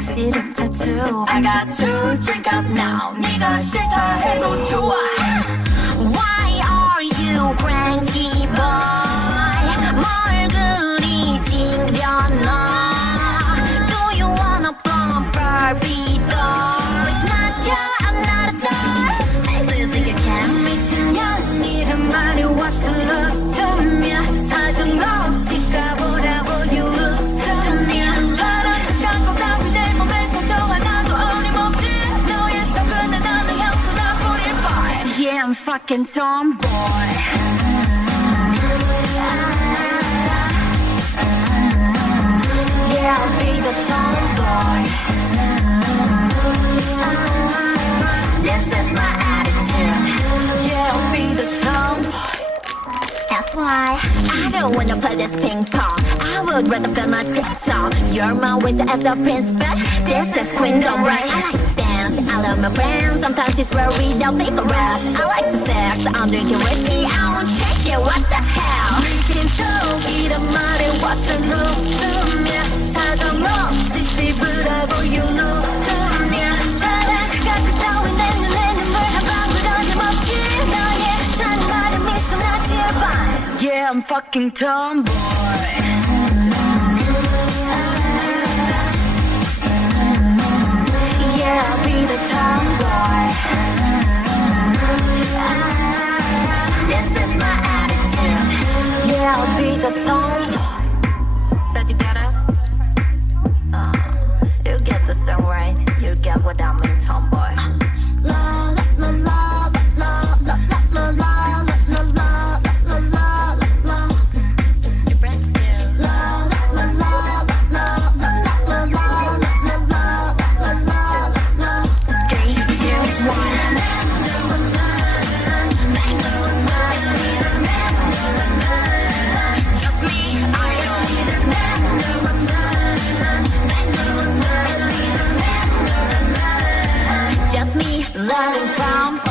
sexy tattoo. I got to drink up now. 네가 싫다 해도 좋아. Why are you cranky boy? 뭘 그리 찡그려놔? Do you wanna bump Barbie dolls? 나야 I'm not a doll. Do you think you can? 미친 년이란 말이 what's the loss to me? 사정 없이 가보라고 you lose to me. 사랑 깎고 따위 내 몸에 서정한 나도 어림없지. 너의 썩은 나는 향수나 뿌릴 boy. Yeah, I'm fucking tomboy. Yeah, I'll be the tomboy. This is my attitude. Yeah, I'll be the tomboy. That's why I don't wanna play this ping pong. I would rather play my TikTok. You're my wizard as a prince, but this is queendom, right? I like to dance, I love my friends. Sometimes it's where we don't think of rest. I like to sex, I'm drinking whiskey. I won't drink it, what the hell? 미친 척이란 말에 what's the love to me? 사정 없이 씹으라고 you lose to me. 사랑 깎고 따위 내 눈에 눈물 한 방울 어림없이. 너의 사는 말에 미소 나 제발. Yeah, I'm fucking tomboy. Yeah, I'll be the tomboy. This is my attitude. Yeah, I'll be the tomboy. Said you gotta, you get the song right. You get what I mean, tomboy. La la la la la la la la la la la la la. You're brand new. La la la la la la la la la la. 3, 2, 1. Just me, I Just me, loving tomboy.